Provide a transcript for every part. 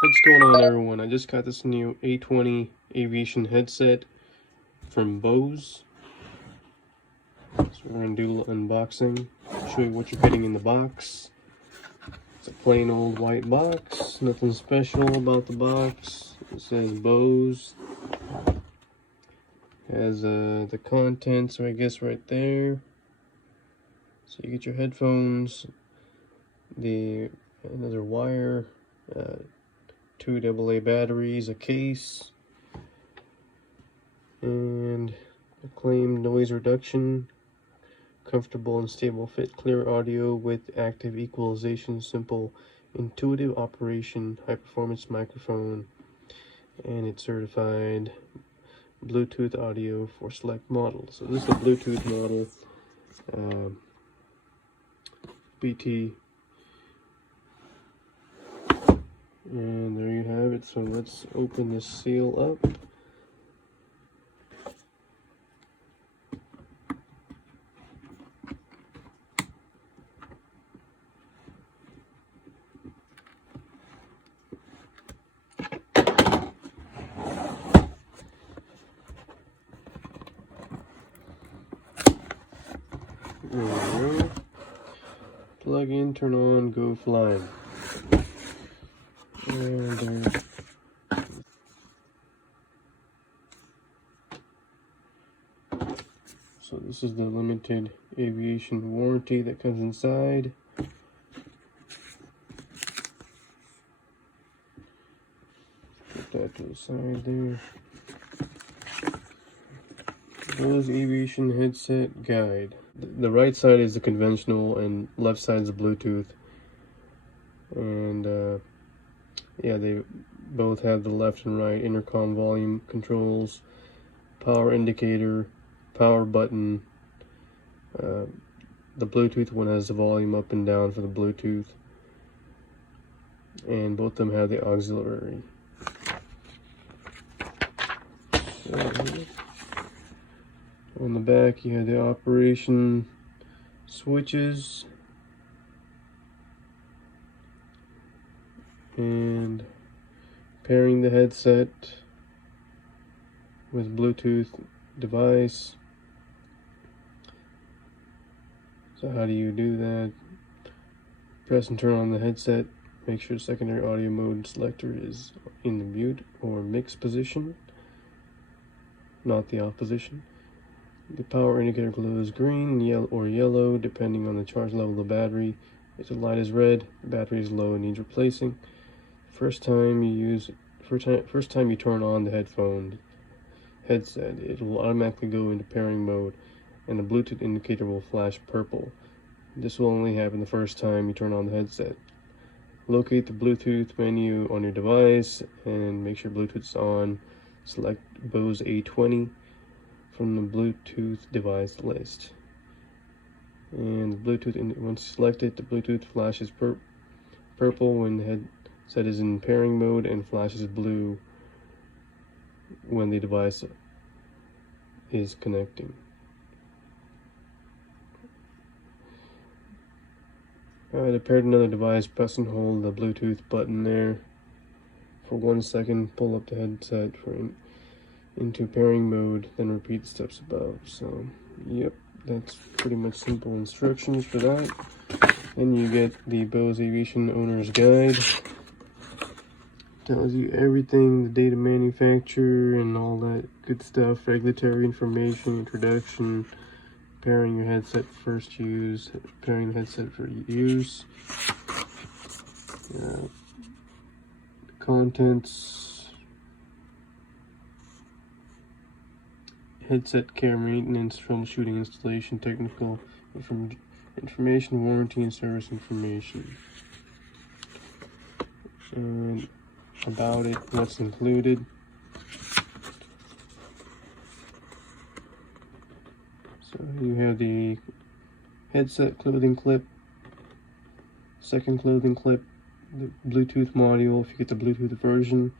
What's going on, everyone? I just got this new A20 Aviation headset from Bose. So we're going to do a little unboxing, show you what you're getting in the box. It's a plain old white box, nothing special about the box. It says Bose. Has the contents, I guess, right there. So you get your headphones, another wire, 2 AA batteries, a case, and acclaimed noise reduction, comfortable and stable fit, clear audio with active equalization, simple, intuitive operation, high performance microphone, and it's certified Bluetooth audio for select models. So this is a Bluetooth model, BT, and there you have it. So let's open this seal up. There we go. Plug in, turn on, go flying. And so this is the limited aviation warranty that comes inside. Put that to the side there. Bose Aviation Headset Guide. The right side is the conventional and left side is the Bluetooth. And yeah, they both have the left and right intercom volume controls, power indicator, power button. The Bluetooth one has the volume up and down for the Bluetooth, and both of them have the auxiliary. So, on the back you have the operation switches and pairing the headset with Bluetooth device. So how do you do that? Press and turn on the headset. Make sure secondary audio mode selector is in the mute or mix position, not the off position. The power indicator glows green, yellow, depending on the charge level of the battery. If the light is red, the battery is low and needs replacing. First time you turn on the headset, it will automatically go into pairing mode, and the Bluetooth indicator will flash purple. This will only happen the first time you turn on the headset. Locate the Bluetooth menu on your device and make sure Bluetooth is on. Select Bose A20 from the Bluetooth device list. And the Bluetooth, once selected, the Bluetooth flashes purple when the headset is in pairing mode and flashes blue when the device is connecting. To pair to another device, press and hold the Bluetooth button there for 1 second. Pull up the headset into pairing mode, then repeat the steps above. So, yep, that's pretty much simple instructions for that. Then you get the Bose Aviation Owner's Guide. Tells you everything, the date of manufacturer and all that good stuff, regulatory information, introduction, pairing your headset first use, pairing the headset for use, contents, headset care, maintenance, troubleshooting, installation, technical information, warranty and service information, and about it, what's included. So you have the headset clothing clip, second clothing clip, the Bluetooth module if you get the Bluetooth version,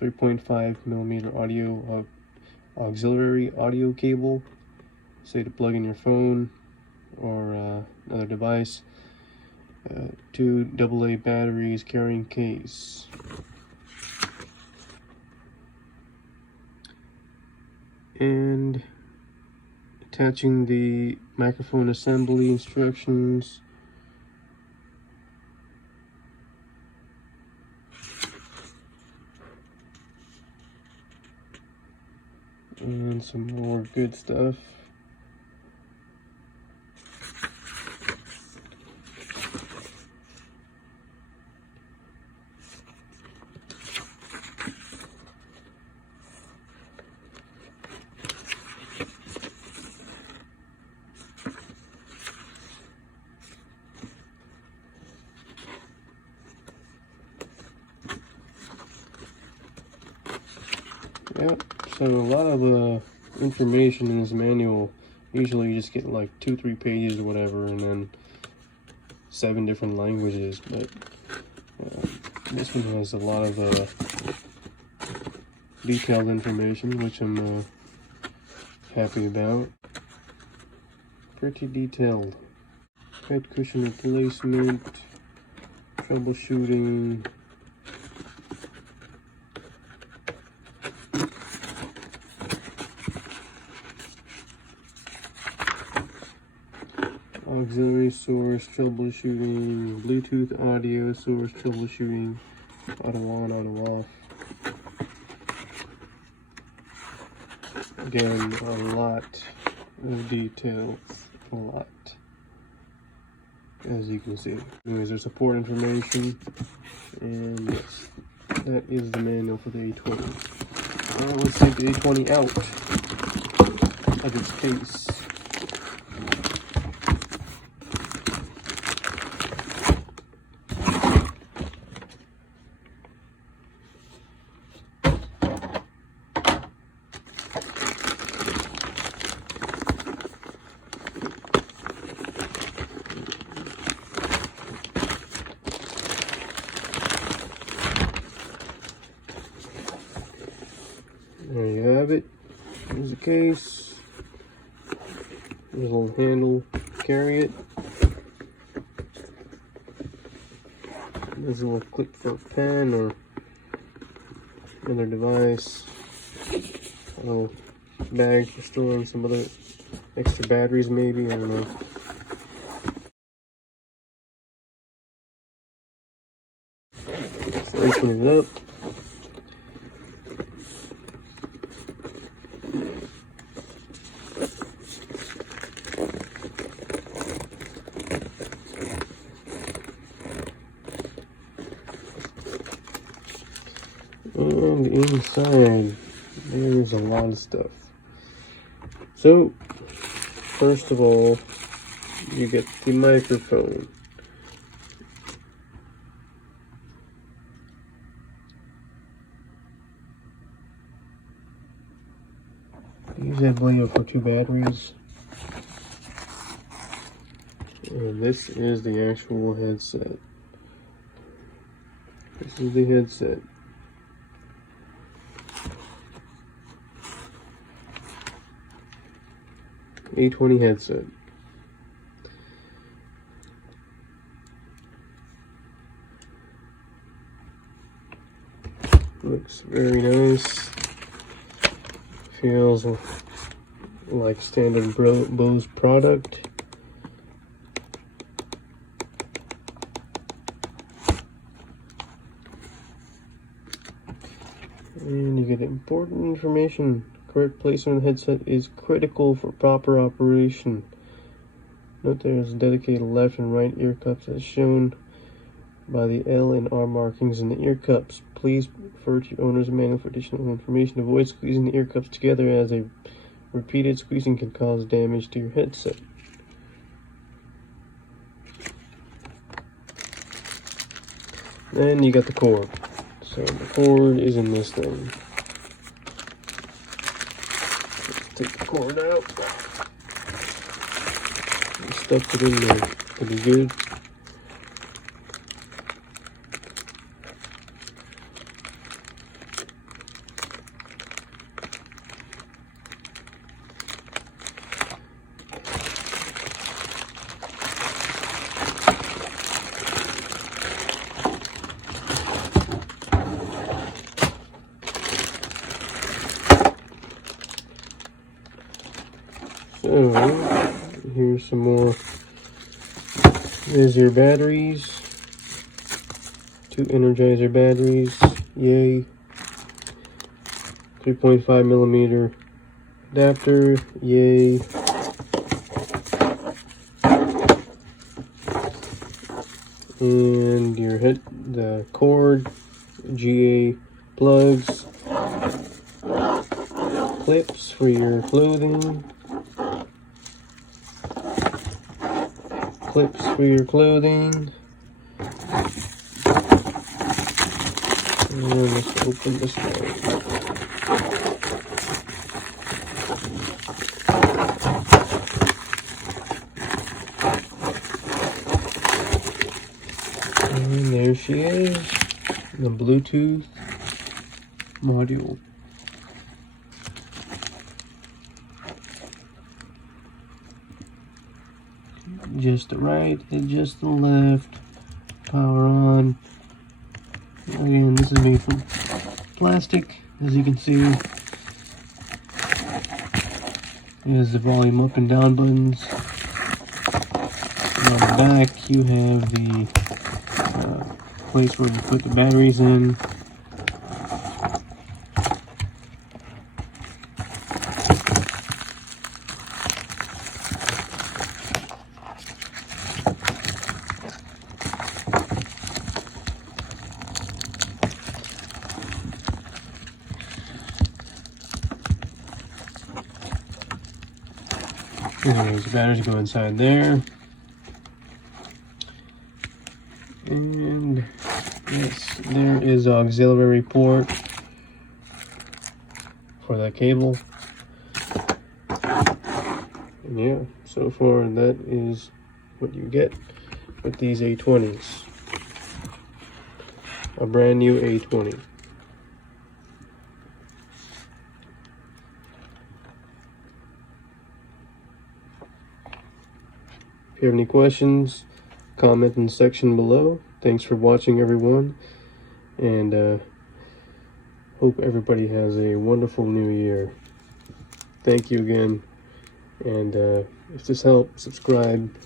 3.5mm audio auxiliary audio cable, say to plug in your phone or another device, 2 AA batteries, carrying case. attaching the microphone assembly instructions. And some more good stuff. Yep, so a lot of the information in this manual, usually you just get like 2-3 pages or whatever, and then 7 different languages, but this one has a lot of detailed information, which I'm happy about. Pretty detailed. Head cushion replacement, troubleshooting, auxiliary source troubleshooting, Bluetooth audio source troubleshooting, auto on, auto off. Again, a lot of details, a lot, as you can see. Anyways, there's support information, and yes, that is the manual for the A20. Now let's take the A20 out of its case. There you have it. Here's the case. There's a little handle to carry it. There's a little clip for a pen or another device. A little bag for storing some other extra batteries, maybe. I don't know. So open it up. And inside, there's a lot of stuff. So, first of all, you get the microphone. Use that blade for 2 batteries. And this is the actual headset. This is the headset. A20 headset. Looks very nice. Feels like standard Bose product. And you get important information. Correct placement of the headset is critical for proper operation. Note there is dedicated left and right ear cups as shown by the L and R markings in the ear cups. Please refer to your owner's manual for additional information. Avoid squeezing the ear cups together, as a repeated squeezing can cause damage to your headset. Then you got the cord. So the cord is in this thing. Take the cord out. Stuffed it in there pretty good. So, here's some more. There's your batteries. 2 Energizer batteries. Yay. 3.5 millimeter adapter. Yay. And your the cord, GA plugs, clips for your clothing, clips for your clothing. And let's open this one. And there she is, the Bluetooth module. Just the right and just the left. Power on. Again, this is made from plastic, as you can see. There's the volume up and down buttons. And on the back, you have the place where you put the batteries in. Anyways, the batteries go inside there. And yes, there is an auxiliary port for that cable. And yeah, so far that is what you get with these A20s. A brand new A20. If you have any questions, comment in the section below. Thanks for watching, everyone, and hope everybody has a wonderful new year. Thank you again, and if this helped, subscribe,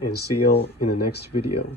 and see y'all in the next video.